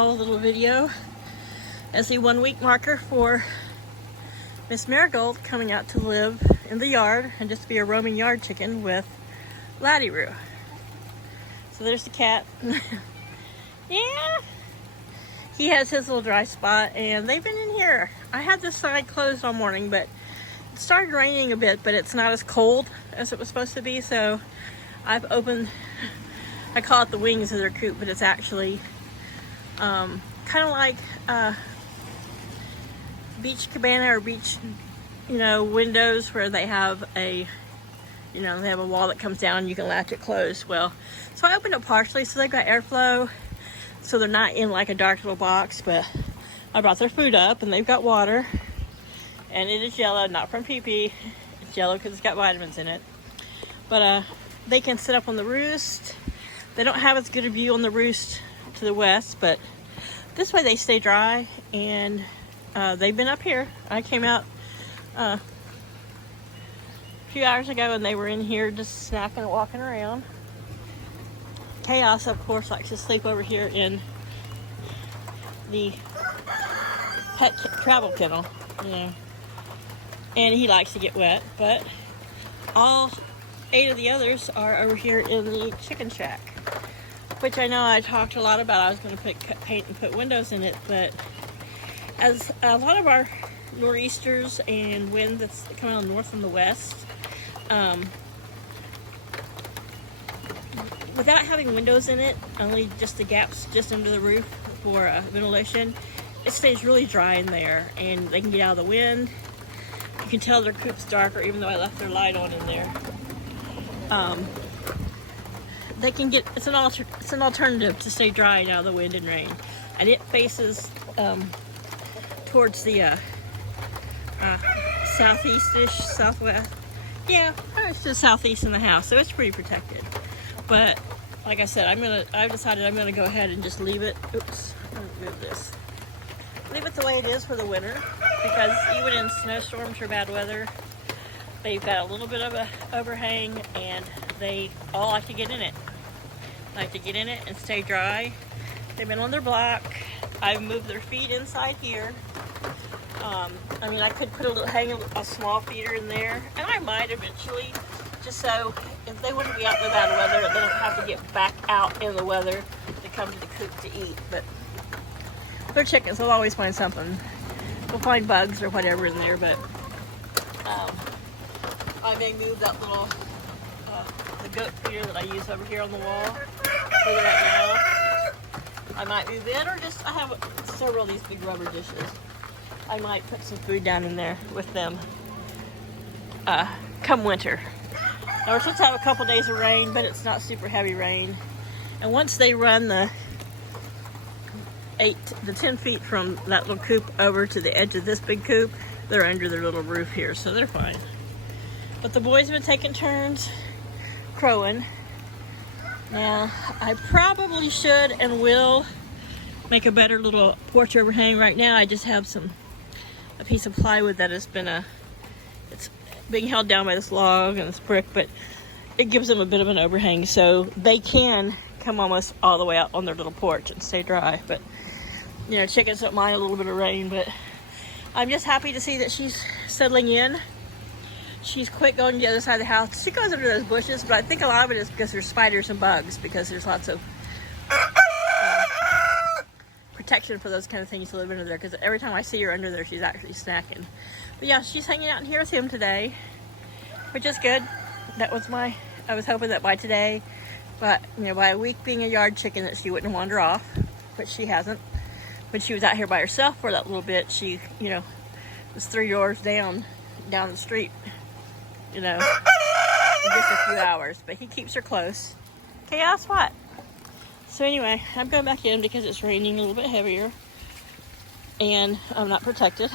small little video as the 1 week marker for Miss Marigold coming out to live in the yard and just be a roaming yard chicken with Laddie Roo. So there's the cat. Yeah, he has his little dry spot, and they've been in here. I had this side closed all morning, but it started raining a bit, but it's not as cold as it was supposed to be, so I've opened, I call it the wings of their coop, but it's actually kind of like beach cabana or beach, windows where they have a, they have a wall that comes down and you can latch it closed. Well, so I opened it partially so they've got airflow, so they're not in like a dark little box, but I brought their food up and they've got water, and it is yellow, not from pee-pee. It's yellow because it's got vitamins in it. But they can sit up on the roost. They don't have as good a view on the roost to the west, but this way they stay dry, and they've been up here. I came out a few hours ago and they were in here just snacking and walking around. Chaos, of course, likes to sleep over here in the pet travel kennel, and he likes to get wet, but all 8 of the others are over here in the chicken shack, which I know I talked a lot about. I was going to paint and put windows in it, but as a lot of our nor'easters and wind that's coming on north and the west, without having windows in it, only just the gaps just under the roof for ventilation, it stays really dry in there, and they can get out of the wind. You can tell their coop's darker even though I left their light on in there. They can get, it's an alternative to stay dry out of the wind and rain, and it faces towards the southeast-ish, southwest. Yeah, it's just southeast in the house, so it's pretty protected. But like I said, I've decided I'm gonna go ahead and just leave it. Oops, let me move this. Leave it the way it is for the winter, because even in snowstorms or bad weather, they've got a little bit of a overhang, and they all like to get in it. Like to get in it and stay dry. They've been on their block. I've moved their feed inside here. I could put hang a small feeder in there, and I might eventually, just so if they wouldn't be out in the bad weather, they don't have to get back out in the weather to come to the coop to eat. But they're chickens, they'll always find something. We'll find bugs or whatever in there, but I may move that little the goat feeder that I use over here on the wall. Look at that now. I might move it, or just, I have several of these big rubber dishes. I might put some food down in there with them come winter. Now we're supposed to have a couple days of rain, but it's not super heavy rain. And once they run the 10 feet from that little coop over to the edge of this big coop, they're under their little roof here, so they're fine. But the boys have been taking turns crowing. Now, I probably should and will make a better little porch overhang. Right now, I just have a piece of plywood that has been it's being held down by this log and this brick, but it gives them a bit of an overhang, so they can come almost all the way out on their little porch and stay dry. But, chickens don't mind a little bit of rain, but I'm just happy to see that she's settling in. She's quit going to the other side of the house. She goes under those bushes, but I think a lot of it is because there's spiders and bugs, because there's lots of protection for those kind of things to live under there, because every time I see her under there, she's actually snacking. But yeah, she's hanging out in here with him today, which is good. That was I was hoping that by today, but by a week being a yard chicken, that she wouldn't wander off, which she hasn't. When she was out here by herself for that little bit, she, was 3 doors down the street, in just a few hours, but he keeps her close. Chaos, what? So anyway, I'm going back in because it's raining a little bit heavier, and I'm not protected.